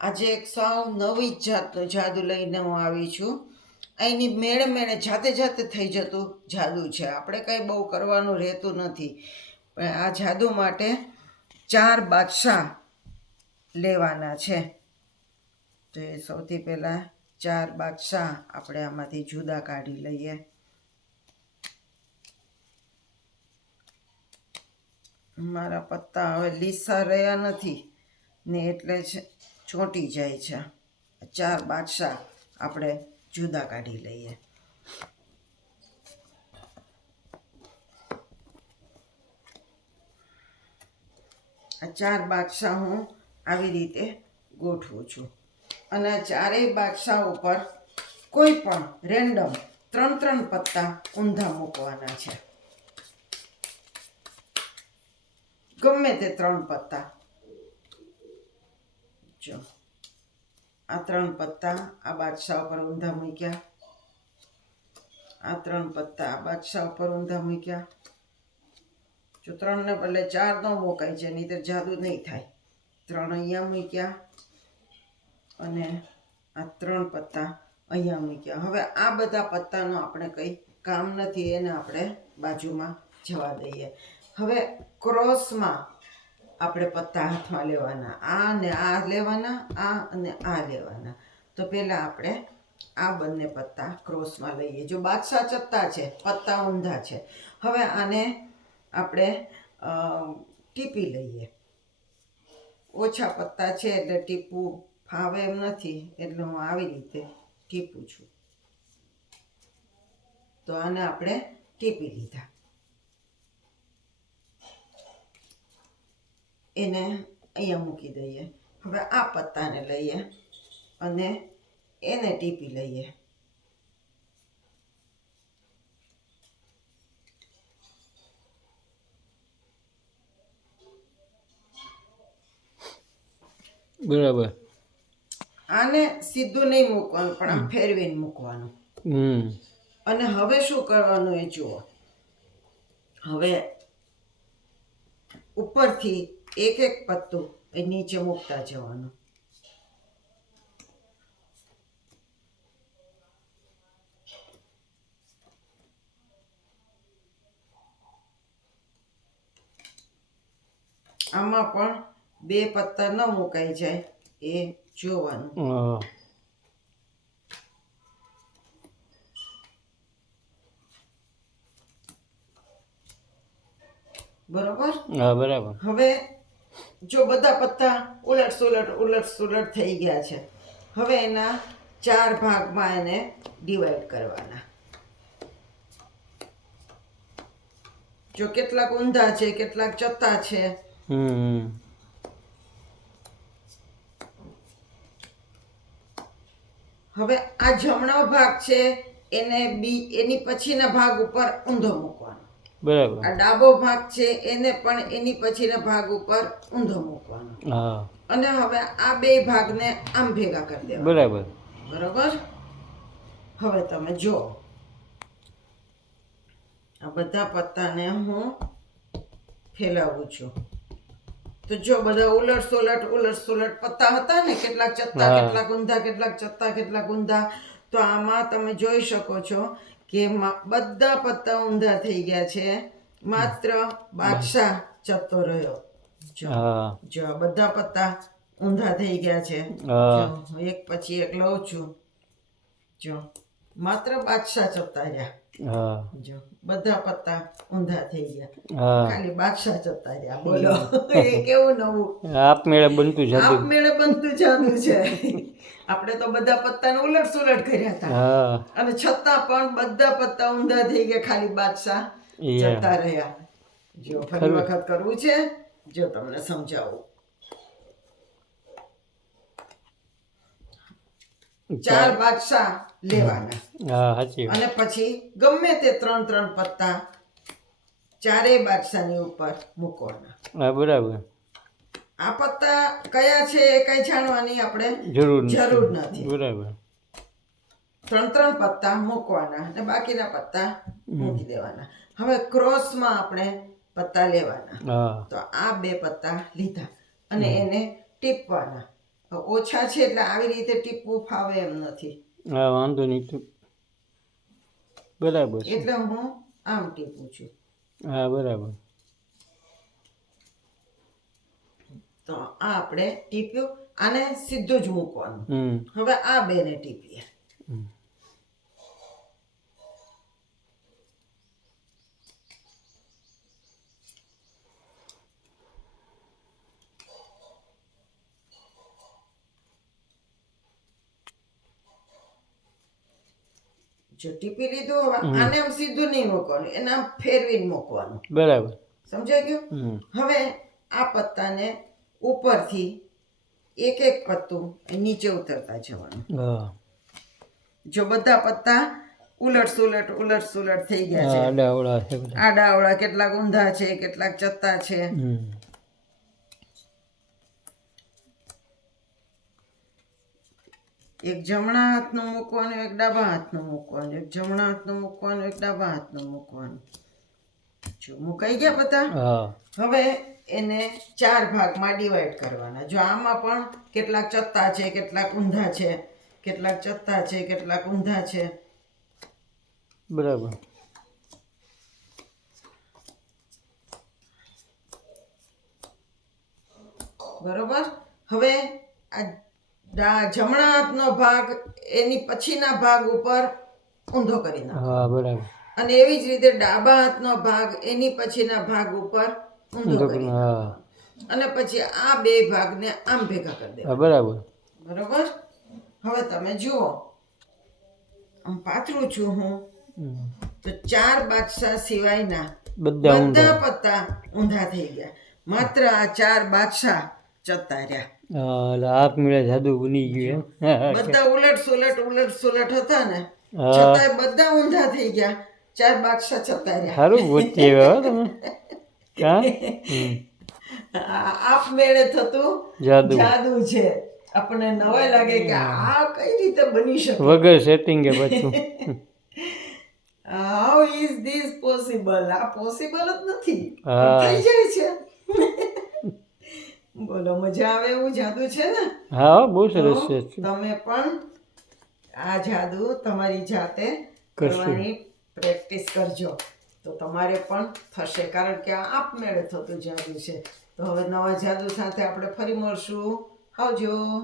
આજે એક સાવ નવી જ જાદુ લઈને હું આવી છું. અહીંની મેળે મેળે જાતે જાતે થઈ જતું જાદુ છે. આપણે કંઈ બહુ કરવાનું રહેતું નથી. પણ આ જાદુ માટે ચાર બાદશાહ લેવાના છે. તો એ સૌથી પહેલાં ચાર બાદશાહ આપણે આમાંથી જુદા કાઢી લઈએ. મારા પત્તા હવે લીસા રહ્યા નથી ને એટલે જ ચોંટી જાય છે. ચાર બાદશાહ આપણે જુદા કાઢી લઈએ. આ ચાર બાદશાહ હું આવી રીતે ગોઠવું છું. અને ચારેય બાદશાહ ઉપર કોઈ પણ રેન્ડમ ત્રણ ત્રણ પત્તા ઊંધા મૂકવાના છે. ગમે તે ત્રણ પત્તા. જો. આ ત્રણ પત્તા આ બાદશાહ ઉપર ઊંધા મૂક્યા. આ ત્રણ પત્તા આ બાદશાહ ઉપર ઊંધા મૂક્યા. જો ત્રણને બદલે ચાર ન મુકાય છે, નહીં તો જાદુ નહીં થાય. ત્રણ અહીંયા મૂક્યા અને આ ત્રણ પત્તા અહીંયા મૂક્યા. હવે આ બધા પત્તાનો આપણે કંઈ કામ નથી એને આપણે બાજુમાં જવા દઈએ. હવે ક્રોસમાં આપણે પત્તા હાથમાં લેવાના. આ ને આ લેવાના, આ અને આ લેવાના. તો પહેલાં આપણે આ બંને પત્તા ક્રોસમાં લઈએ. જો બાદશાહ ચત્તા છે, પત્તા ઊંધા છે. હવે આને આપણે ટીપી લઈએ. ઓછા પત્તા છે એટલે ટીપવું ફાવે એમ નથી, એટલે હું આવી રીતે ટીપું છું. તો આને આપણે ટીપી લીધા. એને અહીંયા મૂકી દઈએ. હવે આ પત્તાને લઈએ અને એને ટીપી લઈએ. બરાબર. આને સીધું નહીં મૂકવાનું પણ આમ ફેરવીને મૂકવાનું. હમ. અને હવે શું કરવાનું એ જુઓ. હવે ઉપરથી એક એક પત્તું એ નીચે મૂકતા જવાનું. આમાં પણ બે પત્તા ન મુકાઈ જાય એ જોવાનું. બરોબર? હા બરાબર. હવે જો બધા પત્તા ઉલટ સુલટ ઉલટ સુલટ થઈ ગયા છે. હવે એના ચાર ભાગમાં એને ડિવાઈડ કરવાના. જો કેટલાક ઊંધા છે કેટલાક ચત્તા છે. હમ. હવે આ જમણો ભાગ છે એને બી એની પછીના ભાગ ઉપર ઊંધો મૂકવાનો બરાબર. આ ડાબો ભાગ છે એને પણ એની પછીના ભાગ ઉપર ઊંધો મૂકવાનો. હા. અને હવે આ બે ભાગને આમ ભેગા કરી દેવા બરાબર. બરાબર? હવે તમે જો આ બધા પત્તાને હું ફેલાવું છું. તો જો બધા ઉલટ સોલટ ઉલટ સોલટ પત્તા હતા ને કેટલાક ચત્તા કેટલાક ઊંધા કેટલાક ચત્તા કેટલાક ઊંધા તો આમાં તમે જોઈ શકો છો કે બધા પત્તા ઊંધા થઈ ગયા છે. માત્ર બાદશાહ ચપતો રહ્યો. જો બધા પત્તા ઊંધા થઈ ગયા છે. એક પછી એક લઉં છું. જો માત્ર બાદશાહ ચપતા રહ્યા. જો બધા પત્તા ઊંધા થઈ ગયા. ખાલી બાદશાહ ચપતા રહ્યા. બોલો એ કેવું નવું? આપમેળે બનતું જતું આપમેળે બનતું જાદુ છે. આપણે તો બધા પત્તાને ઉલટ સુલટ કર્યા હતા. અને છતાં પણ બધા પત્તા ઊંધા થઈ ગયા ખાલી બાદશાહ જતા રહ્યા. જો ફરી વખત કરવું છે જો તમને સમજાવું. ચાર બાદશાહ લેવાના. અને પછી ગમે તે ત્રણ ત્રણ પત્તા ચારેય બાદશાહની ઉપર મૂકવાના. બરાબર. આ પત્તા કયા છે એ કઈ જાણવાની આપણે જરૂર નથી. જરૂર નથી. બરાબર. ત્રણ ત્રણ પત્તા મૂકવાના અને બાકીના પત્તા મૂકી દેવાના. હવે ક્રોસમાં આપણે પત્તા લેવાના. તો આ બે પત્તા લીધા અને એને ટીપવાના. ઓછા છે એટલે આવી રીતે ટીપવું ફાવે એમ નથી. હા વાંધો નહીં બરાબર એટલે હું આમ ટીપું છું. હા બરાબર. તો આ આપણે ટીપ્યું આને સીધું જ મૂકવાનું. હવે આ બેને ટીપીએ. હમ. જો ટીપી લીધું હવે આને આમ સીધું નહીં મૂકવાનું એને આમ ફેરવીને મૂકવાનું. બરાબર. સમજાઈ ગયું? હવે આ પત્તાને ઉપરથી એક એક પત્તું નીચે ઉતરતા જવાનું. જો બધા પત્તા ઉલટ સુલટ ઉલટ સુલટ થઈ ગયા છે. આડા અવળા કેટલાક ઊંધા છે કેટલાક ચત્તા છે. એક જમણા હાથનું મૂકવાનું એક ડાબા હાથનું મૂકવાનું એક જમણા હાથનું મૂકવાનું એક ડાબા હાથનું મૂકવાનું. જો મુકાઈ ગયા બધા? હવે એને ચાર ભાગમાં ડિવાઈડ કરવાના. જો આમાં પણ કેટલાક ચત્તા છે કેટલાક ઊંધા છે કેટલાક ચત્તા છે કેટલાક ઊંધા છે. બરાબર. બરોબર? હવે આ જમણા હાથનો ભાગ એની પછીના ભાગ ઉપર ઊંધો કરી નાખો હા બરાબર. અને એવી જ રીતે ડાબા હાથનો ભાગ એની પછીના ભાગ ઉપર ઊંધો કરી હા. અને પછી આ બે ભાગને આમ ભેગા કરી દે બરાબર. બરોબર? હવે તમે જુઓ. આમ પાથરું છું હું. તો ચાર બાદશાહ સિવાયના બધા બધા પત્તા ઊંધા થઈ ગયા. માત્ર આ ચાર બાદશાહ જતા રહ્યા જાદુ બની ગયું. બધા ઉલટ સુલટ ઉલટ સુલટ હતા ને. છતાંય બધા ઊંધા થઈ ગયા. ચાર બાદશાહ જતા રહ્યા સારું ગોતી આવ્યા તમે. કા? આપમેળે થતું જાદુ. જાદુ છે. આપણને નવાય લાગે કે આ કઈ રીતે બની શકે? વગર સેટિંગે પાછું. હાઉ ઇઝ ધીસ પોસિબલ આ પોસિબલ જ નથી. થઈ જાય છે. બોલો મજા આવે એવું જાદુ છે ને? હા બહુ સરસ છે તમે પણ આ જાદુ તમારી જાતે. કરવાની પ્રેક્ટિસ કરજો. તો તમારે પણ થશે, કારણ કે આ આપમેળે થતું જાદુ છે. તો હવે નવા જાદુ સાથે આપણે ફરી મળશું. આવજો.